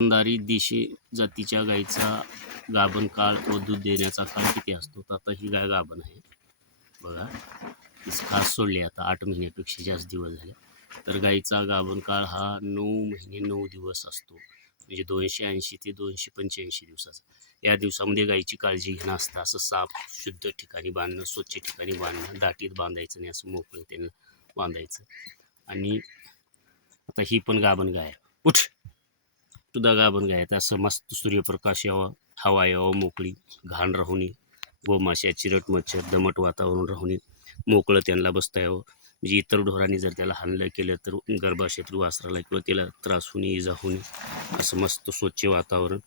स्तनधारी देशी जातीच्या गाईचा गाभण काळ व दूध देण्याचा काळ किती असतो? तर आता ही गाय गाभण आहे बघा, तीच खास सोडली आता 8 महिन्यापेक्षा जास्त दिवस झाले. तर गाईचा गाभण काळ हा 9 महिने 9 दिवस असतो, म्हणजे 280 ते 285 दिवसाचा. या दिवसामध्ये गाईची काळजी घेणं असतं. असं साफ शुद्ध ठिकाणी बांधणं, स्वच्छ ठिकाणी बांधणं, दाटीत बांधायचं नाही, असं मोकळं त्यांना बांधायचं. आणि आता ही पण गाभण गाय आहे, उठ सुद्धा गाभण गाय आहे. असं मस्त सूर्यप्रकाश यावा, हवा यावं, मोकळी घाण राहू नये, गोमाश्या, चिरट मच्छर, दमट वातावरण राहू नये, मोकळं त्यांना बसता यावं. म्हणजे इतर ढोरांनी जर त्याला हल्ला केलं तर गर्भाशयातील वासराला किंवा त्याला त्रास होणे, इजा होणे, असं मस्त स्वच्छ वातावरण,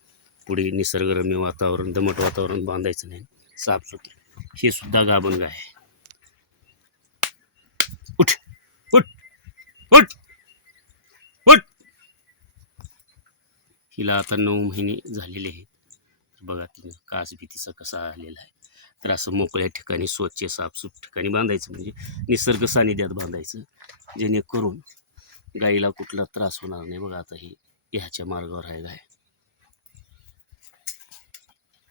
पुढे निसर्गरम्य वातावरण, दमट वातावरण बांधायचं नाही, साफसुथरं. हे सुद्धा गाभण गाय आहे. उठ उठ उठ उठ. हिला आता 9 महिने झालेले आहेत. बघा तिने कास भीतीचा कसा आलेला आहे. तर असं मोकळ्या ठिकाणी स्वच्छ साफसूफ ठिकाणी बांधायचं, म्हणजे निसर्ग सानिध्यात बांधायचं, जेणेकरून गाईला कुठला त्रास होणार नाही. बघा आता ही ह्याच्या मार्गावर आहे गाय.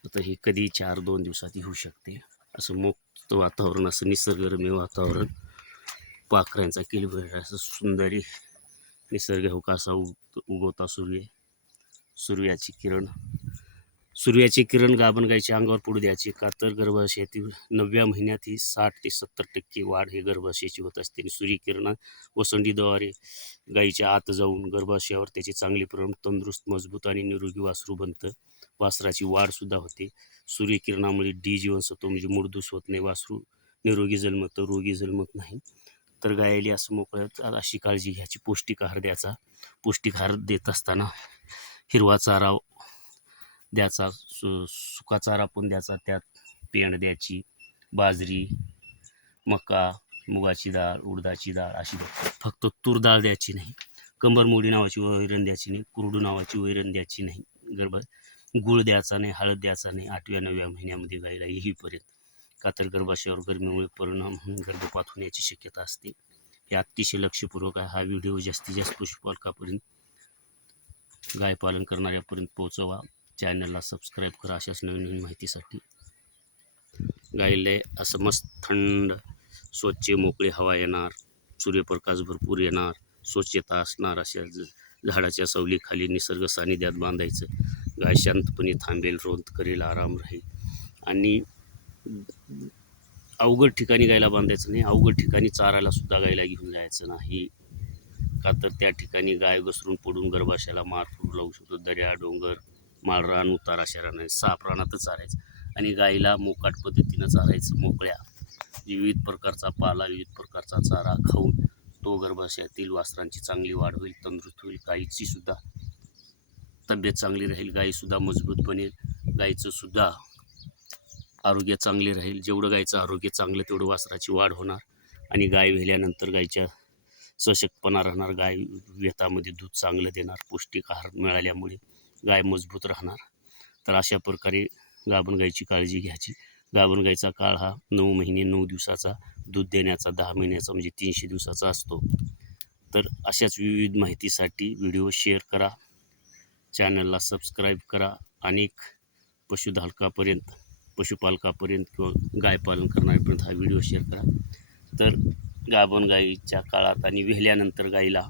आता ही कधी 4-2 दिवसात येऊ शकते. असं मुक्त वातावरण, असं निसर्गरम्य वातावरण, पाखरांचा किलबिलाट, असं सुंदरी निसर्ग हो कसा उगवता सूर्याची किरण गाभण गाईच्या अंगावर पडू द्यायची का? तर गर्भाशयातील 9व्या महिन्यात ही 60 ते 70% वाढ हे गर्भाशयाची होत असते. सूर्यकिरण वसंडीद्वारे गाईच्या आत जाऊन गर्भाशयावर त्याचे चांगले परिणाम, तंदुरुस्त, मजबूत आणि निरोगी वासरू बनतं. वासराची वाढसुद्धा होते. सूर्यकिरणामुळे डी जीवनसत्व म्हणजे मूळदूस होत नाही, वासरू निरोगी जन्मतं, रोगी जन्मत नाही. तर गायीला असं मोकळ्यात अशी काळजी घ्यायची. पौष्टिक आहार द्यायचा. पौष्टिक आहार देत असताना हिरवा चारा द्यायचा, सुका चारा पण द्यायचा, त्यात पेंड द्यायची, बाजरी, मका, मुगाची डाळ, उडदाची डाळ अशी. फक्त तूर डाळ द्यायची नाही, कंबरमोडी नावाची वैरण द्यायची नाही, कुरडू नावाची वैरण द्यायची नाही, गुळ द्यायचा नाही, हळद द्यायचा नाही 8व्या-9व्या महिन्यामध्ये गाईला येईपर्यंत. का तर गर्भाशयावर गरमीमुळे परिणाम होऊन गर्भपात होण्याची शक्यता असते. हे अतिशय लक्षपूर्वक आहे. हा व्हिडिओ जास्तीत जास्त पशुपालकापर्यंत, गाय पालन करणाऱ्यापर्यंत पोहोचवा. चॅनलला सबस्क्राईब करा अशाच नवीन नवीन माहितीसाठी. गाईला असं मस्त थंड स्वच्छ मोकळी हवा येणार, सूर्यप्रकाश भरपूर येणार, स्वच्छता असणार अशा झाडाच्या सावलीखाली निसर्ग सानिध्यात बांधायचं. गाय शांतपणे थांबेल, रोंद करेल, आराम राहील. आणि अवघड ठिकाणी गायला बांधायचं नाही. अवघड ठिकाणी चारायला सुद्धा गायला घेऊन जायचं नाही, का तर त्या ठिकाणी गाय घसरून पडून गर्भाशयाला मार लागू शकतो. दर्या, डोंगर, माळरान, उतार अशा राहणार, साफ रानातच चारायचं. आणि गाईला मोकाट पद्धतीनं चारायचं. मोकळ्या विविध प्रकारचा पाला, विविध प्रकारचा चारा खाऊन तो गर्भाशयातील वासरांची चांगली वाढ होईल, तंदुरुस्त होईल. गाईची सुद्धा तब्येत चांगली राहील, गाईसुद्धा मजबूत बनेल, गाईचं सुद्धा आरोग्य चांगले राहील. जेवढं गाईचं आरोग्य चांगलं तेवढं वासराची वाढ होणार. आणि गाय व्हिल्यानंतर गाईच्या सशक्तपणा राहणार, गाय व्यतामध्ये दूध चांगलं देणार, पौष्टिक आहार मिळाल्यामुळे गाय मजबूत राहणार. तर अशा प्रकारे गाभण गाईची काळजी घ्यायची. गाभण गाईचा काळ हा 9 महिने 9 दिवसाचा, दूध देण्याचा 10 महिन्याचा म्हणजे 300 दिवसाचा असतो. तर अशाच विविध माहितीसाठी व्हिडिओ शेअर करा, चॅनलला सबस्क्राईब करा. अनेक पशुपालकापर्यंत किंवा गाय पालन करणाऱ्यापर्यंत हा व्हिडिओ शेअर करा. तर गाभण गाईच्या काळात आणि विहल्यानंतर गाईला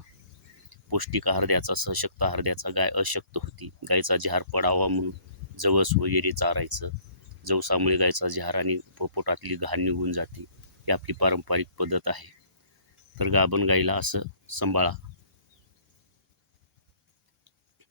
पौष्टिक आहार द्यायचा, सशक्त आहार द्यायचा. गाय अशक्त होती, गाईचा झार पडावा म्हणून जवस वगैरे चारायचं. जवसामुळे गायचा झार आणि पोटातली घाण निघून जाते. ही आपली पारंपरिक पद्धत आहे. तर गाभण गाईला असं सांभाळा.